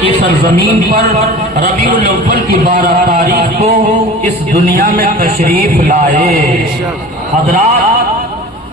کی سرزمین پر ربیع الاول کی 12 تاریخ کو اس دنیا میں تشریف لائے۔ حضرات،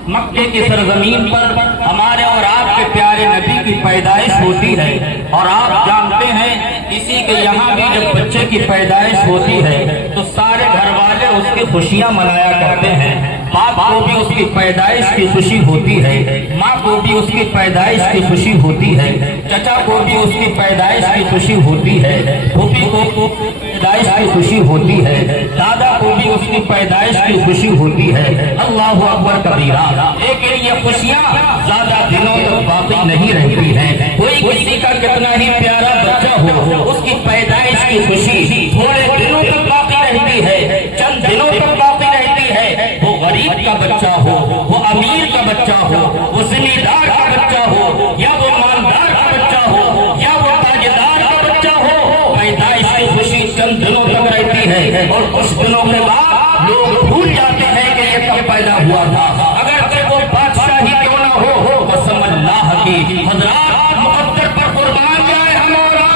مکے کی سرزمین پر ہمارے اور آپ کے پیارے نبی کی پیدائش ہوتی ہے، اور آپ جانتے ہیں اسی کے یہاں بھی جب بچے کی پیدائش ہوتی ہے تو سارے گھر والے اس کی خوشیاں منایا کرتے ہیں۔ باپ کو بھی اس کی پیدائش کی خوشی ہوتی ہے، ماں کو بھی اس کی پیدائش کی خوشی ہوتی ہے، چچا کو بھی اس کی پیدائش کی خوشی ہوتی ہے، پھوپھی کو پیدائش کی خوشی ہوتی ہے، دادا کو بھی اس کی پیدائش کی خوشی ہوتی ہے۔ اللہ اکبر کبیرہ۔ لیکن یہ خوشیاں زیادہ دنوں تک باقی نہیں رہتی ہیں۔ کوئی کسی کا کتنا ہی پیارا بچہ ہو، اس کی پیدائش کی خوشی تھوڑے دنوں تک باقی رہتی ہے، چند دنوں تک باقی رہتی ہے۔ وہ غریب کا بچہ ہو، وہ امیر کا بچہ ہو، وہ زمیندار کا بچہ ہو، یا وہ مالدار کا بچہ ہو، یا وہ تاجدار کا بچہ ہو، پیدائش کی خوشی چند دنوں تک رہتی ہے، اور کچھ دنوں کے بعد لوگ بھول جاتے ہیں کہ یہ کب پیدا ہوا تھا، اگر وہ بادشاہ ہی کیوں نہ ہو۔ قسم اللہ کی، حضرات مقدر پر قربان جائے ہمارا،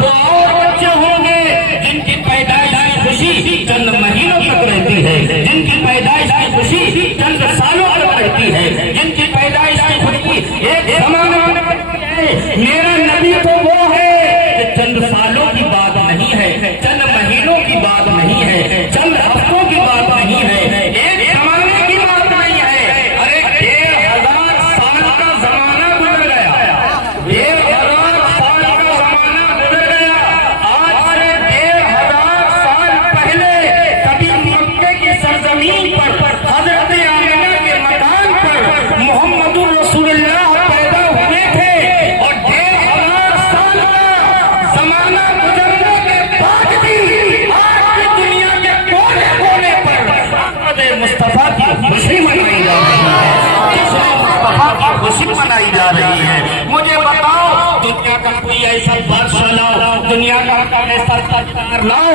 وہ اور بچے ہوں گے جن کی پیدائش کی خوشی چند مہینوں تک رہتی ہے، جن کی پیدائش کی خوشی چند سالوں تک رہتی ہے، جن کی پیدائش کی خوشی ایک زمانہ ہے۔ میرا نبی تو وہ ہے کہ چند سالوں کی بات نہیں ہے، چند مہینوں کی بات نہیں ہے، چند ہفتوں کی بات نہیں ہے، ایک زمانے کی بات نہیں ہے۔ ارے 1500 سال کا زمانہ گزر گیا، 1500 سال کا زمانہ گزر گیا۔ آج سے 1500 سال پہلے کبھی مکے کی سرزمین پر حضرت آمنہ کے مکان پر محمد رسول اللہ پیدا ہوئے تھے، اور 1500 سال کا زمانہ گزرنے کے بعد بھی آج کی دنیا کے کونے کونے پر محمد مصطفیٰ کی خوشی منائی جا رہی ہے، مصطفیٰ کی خوشی منائی جا رہی ہے۔ مجھے بتاؤ، دنیا کا کوئی ایسا بادشاہ لاؤ، دنیا کا ایسا سردار لاؤ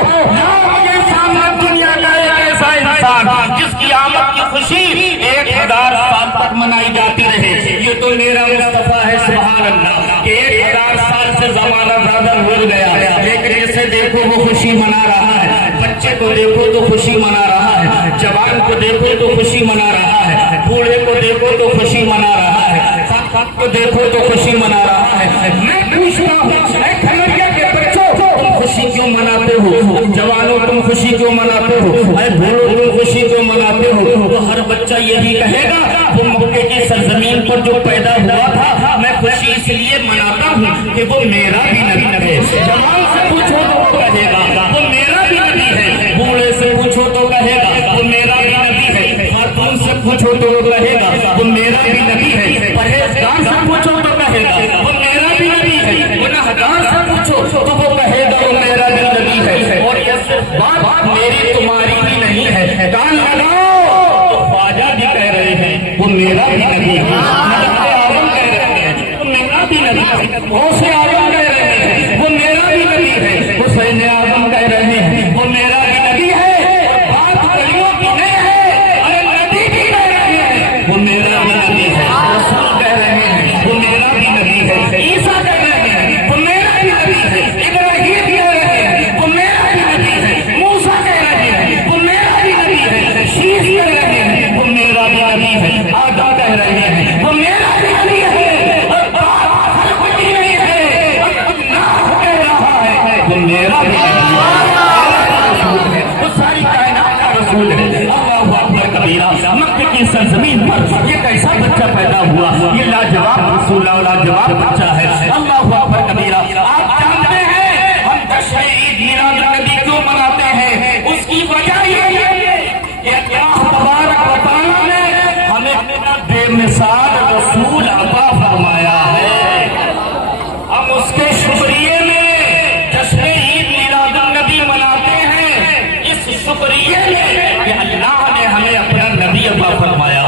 مجھے سامنے، دنیا کا ایک ایسا انسان جس کی آمد کی خوشی 1000 سال تک منائی جاتی رہے۔ یہ تو میرا مصطفیٰ ہے، سبحان اللہ، کہ 1000 سال سے زمانہ زیادہ گزر گیا، لیکن اسے دیکھو وہ خوشی منا رہا ہے، بچے کو دیکھو تو خوشی منا رہا ہے، جوان کو دیکھو تو خوشی منا رہا ہے، بوڑھے کو دیکھو تو خوشی منا رہا ہے، ساتھ کو دیکھو تو خوشی منا رہا ہے۔ میں پوچھتا ہوں، اے کھمریا کے بچوں، تم خوشی کیوں مناتے ہو؟ جوانوں تم خوشی کیوں مناتے ہو؟ اے بوڑھوں تم خوشی کیوں مناتے ہو؟ تو ہر بچہ یہی کہے گا، وہ مکے کی سرزمین پر جو پیدا ہوا تھا، میں خوشی اس لیے مناتا ہوں کہ وہ میرا بھی نبی ہے۔ جوان سے پوچھو تو وہ کہے گا وہ میرا بھی نبی ہے، بوڑھے سے پوچھو تو کہے گا وہ میرا بھی نبی ہے، خاتون سے پوچھو تو وہ کہے گا وہ میرا بھی نبی ہے، پرہیزگار سے پوچھو تو کہے گا وہ میرا بھی نبی ہے، گنہگار سے پوچھو تو وہ کہے گا وہ میرا بھی نبی ہے۔ اور یہ صرف بات میری تمہاری بھی نہیں ہے، کان لگاؤ تو خواجہ بھی کہہ رہے ہیں وہ میرا بھی نبی ہے، حضرت اعظم کہہ رہے ہیں وہ میرا بھی نبی ہے، غوث اعظم کہہ رہے ہیں وہ میرا بھی نبی ہے، حسین اعظم کہہ رہے ہیں وہ میرا بھی نبی ہے۔ بات کلیوں کی نہیں ہے، ارے نبی بھی کہہ رہے ہیں وہ میرا بھی نبی ہے، رسول کہہ رہے ہیں وہ میرا بھی نبی ہے، عیسیٰ کہہ رہے ہیں وہ میرا بھی نبی ہے، ابراہیم کہہ رہے ہیں وہ میرا بھی نبی ہے، موسیٰ کہہ رہے ہیں وہ میرا بھی نبی ہے، شیش کہہ رہے ہیں وہ میرا بھی نبی ہے، آدھا کہہ رہے ہیں وہ میرا بھی نبی ہے، اور بات ہر کوئی نہیں ہے، اللہ کہہ رہا ہے وہ میرا بھی نبی ہے، وہ ساری کائنات کا رسول ہے۔ اللہ اکبر کبیرہ۔ مکے کی سرزمین پر یہ کیسا بچہ پیدا ہوا؟ یہ لاجواب رسول اور لاجواب بچہ ہے۔ اللہ اکبر کبیرہ۔ آپ جانتے ہیں ہم جشن عید میلاد النبی کیوں مناتے ہیں؟ اس کی وجہ یہ ہے کہ اللہ تبارک و تعالیٰ نے ہمیں اپنا بے مثال رسول عطا فرمایا ہے، ہم اس کے شکریے میں جشن عید میلاد النبی مناتے ہیں، اس شکریے میں کہ اللہ نے ہمیں اپنا نبی عطا فرمایا۔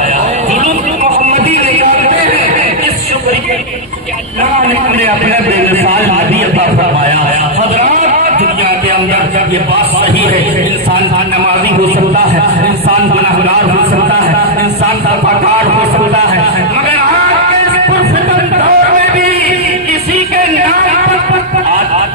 جلوس محمدی نکالتے ہیں اس شکریے کہ اللہ نے ہمیں اپنا بے مثال نبی عطا فرمایا۔ حضرات، دنیا کے اندر یہ بات صحیح ہے، انسان نمازی ہو سکتا ہے، انسان گنہگار ہو سکتا ہے، انسان تقواکار ہو سکتا ہے، مگر آج کے اس پرفتن دور میں بھی کسی کے نام پر آج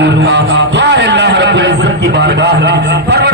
نور کا دعا اللہ رب العزت کی بارگاہ میں